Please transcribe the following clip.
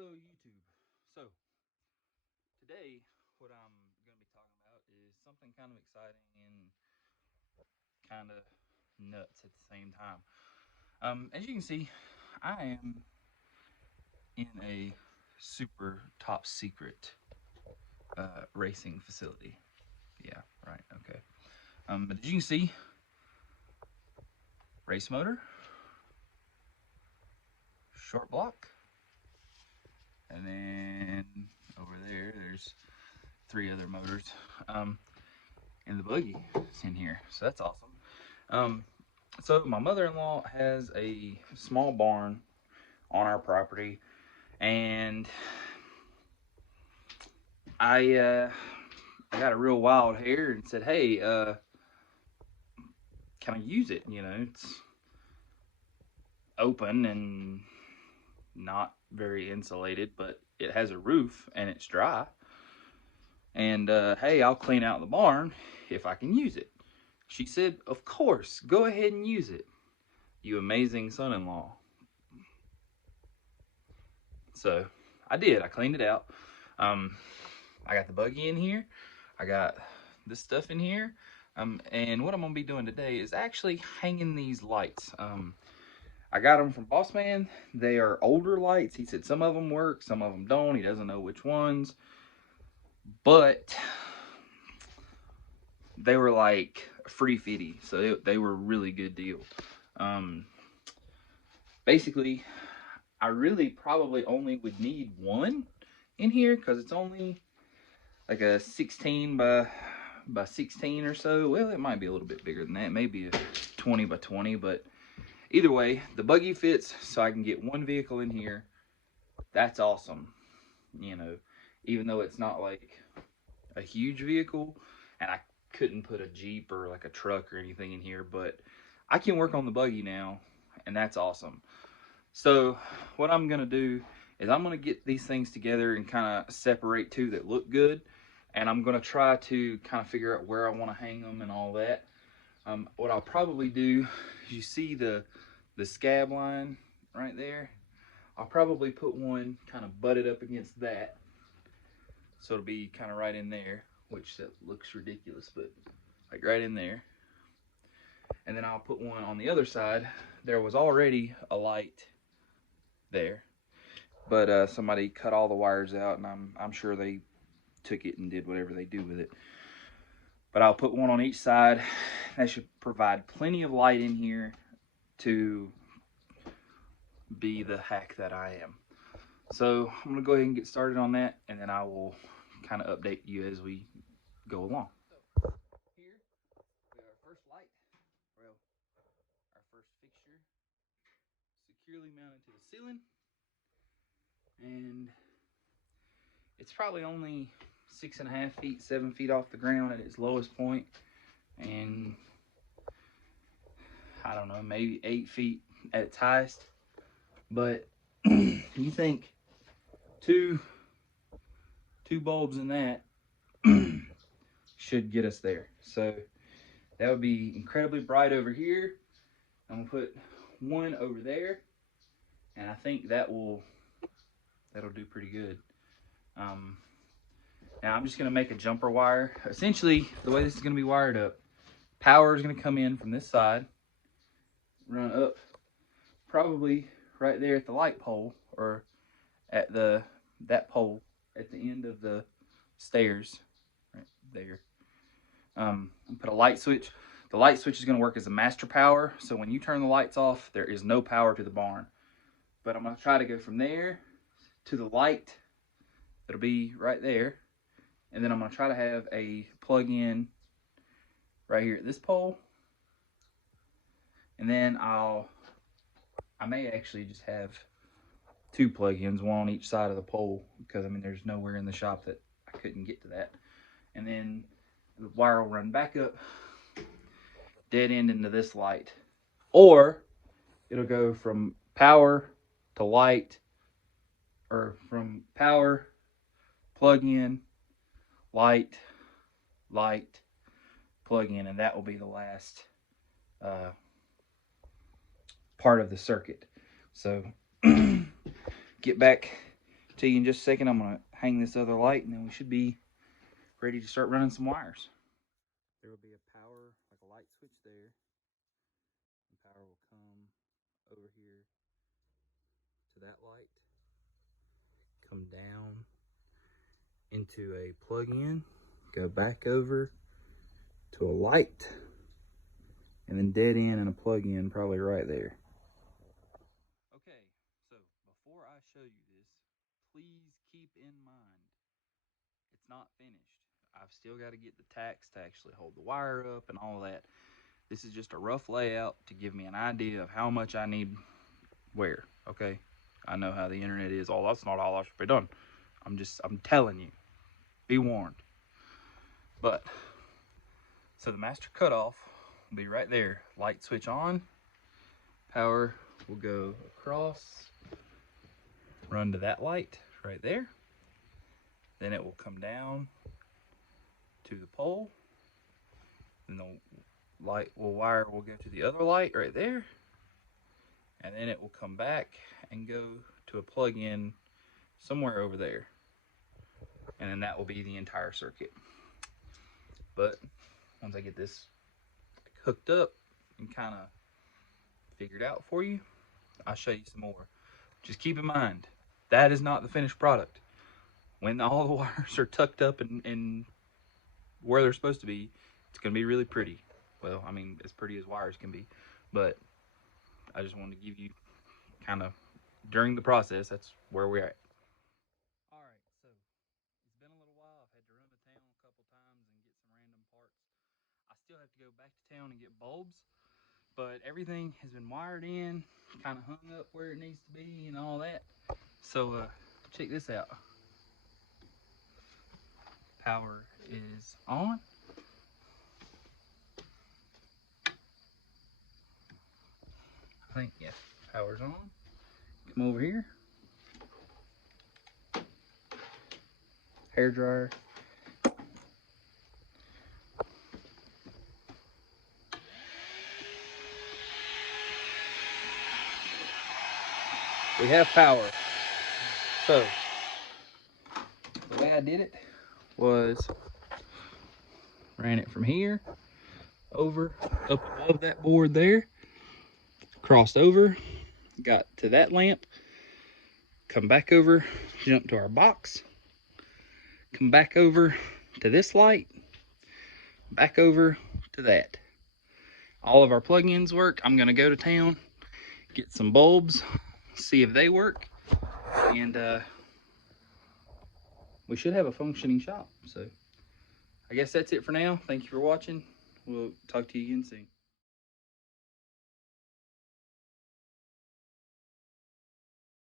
Hello, YouTube. So, today, what I'm going to be talking about is something kind of exciting and kind of nuts at the same time. As you can see, I am in a super top secret racing facility. Yeah, right, okay. But as you can see, race motor, short block, and then over there, there's three other motors. Um, and the buggy is in here, so that's awesome. Um, so my mother-in-law has a small barn on our property, and I got a real wild hair and said, "Hey, can I use it? You know, it's open and not very insulated, but it has a roof and it's dry. And hey, I'll clean out the barn if I can use it." She said, "Of course, go ahead and use it, you amazing son-in-law." So I did. I cleaned it out. Um, I got the buggy in here. I got this stuff in here. And what I'm gonna be doing today is actually hanging these lights. I got them from Boss Man. They are older lights. He said some of them work, some of them don't. He doesn't know which ones, but they were like free fitty, so they were a really good deal. Um, Basically, I really probably only would need one in here because it's only like a 16 by 16 or so. Well, it might be a little bit bigger than that, maybe a 20 by 20, but either way, the buggy fits, so I can get one vehicle in here. That's awesome. You know, even though it's not like a huge vehicle, and I couldn't put a Jeep or like a truck or anything in here, but I can work on the buggy now, and that's awesome. So what I'm gonna do is I'm gonna get these things together and kind of separate two that look good, and I'm gonna try to kind of figure out where I want to hang them and all that. What I'll probably do is, you see the scab line right there. I'll probably put one kind of butted up against that, so it'll be kind of right in there, which that looks ridiculous, but like right in there. And then I'll put one on the other side. There was already a light there, but somebody cut all the wires out, and I'm sure they took it and did whatever they do with it. But I'll put one on each side. That should provide plenty of light in here to be the hack that I am. So I'm gonna go ahead and get started on that, and then I will kind of update you as we go along. So here we have our first light. Well, our first fixture securely mounted to the ceiling, and it's probably only 6.5 feet, 7 feet off the ground at its lowest point, and I don't know, maybe 8 feet at its highest. But you think two two bulbs in that should get us there. So that would be incredibly bright over here. I'm gonna put one over there, and I think that'll do pretty good. Um, Now I'm just gonna make a jumper wire. Essentially, the way this is gonna be wired up, power is gonna come in from this side, run up, probably right there at the light pole, or at that pole at the end of the stairs, right there. Put a light switch. The light switch is going to work as a master power, so when you turn the lights off, there is no power to the barn. But I'm going to try to go from there to the light. It'll be right there. And then I'm going to try to have a plug-in right here at this pole. And then I may actually just have two plug-ins, one on each side of the pole, because I mean there's nowhere in the shop that I couldn't get to that. And then the wire will run back up, dead end into this light. Or it'll go from power to light, or from power, plug in, light, light, plug in, and that will be the last part of the circuit. So get back to you in just a second. I'm going to hang this other light, and then we should be ready to start running some wires. There will be a power, like a light switch there. And power will come over here to that light, come down into a plug-in, go back over to a light, and then dead end and a plug-in probably right there. Okay, so before I show you this, please keep in mind, it's not finished. I've still got to get the tacks to actually hold the wire up and all that. This is just a rough layout to give me an idea of how much I need where, okay? I know how the internet is. Oh, that's not all that should be done. I'm telling you, be warned. But, so the master cutoff will be right there. Light switch on, power will go across, run to that light right there. Then it will come down to the pole. Then the wire will go to the other light right there. And then it will come back and go to a plug-in somewhere over there. And then that will be the entire circuit. But once I get this hooked up and kind of figured out for you, I'll show you some more. Just keep in mind, that is not the finished product. When all the wires are tucked up and where they're supposed to be, it's going to be really pretty. Well, I mean, as pretty as wires can be. But I just wanted to give you kind of, during the process, that's where we're at. All right, so it's been a little while. I've had to run to town a couple times and get some random parts. I still have to go back to town and get bulbs, but everything has been wired in, kind of hung up where it needs to be and all that. So check this out. Power is on. I think, yes, power's on. Come over here. Hair dryer. We have power. So the way I did it was ran it from here over up above that board there, crossed over, got to that lamp, come back over, jump to our box, come back over to this light, back over to that. All of our plug-ins work. I'm gonna go to town, get some bulbs, see if they work, and we should have a functioning shop. So I guess that's it for now. Thank you for watching. We'll talk to you again soon.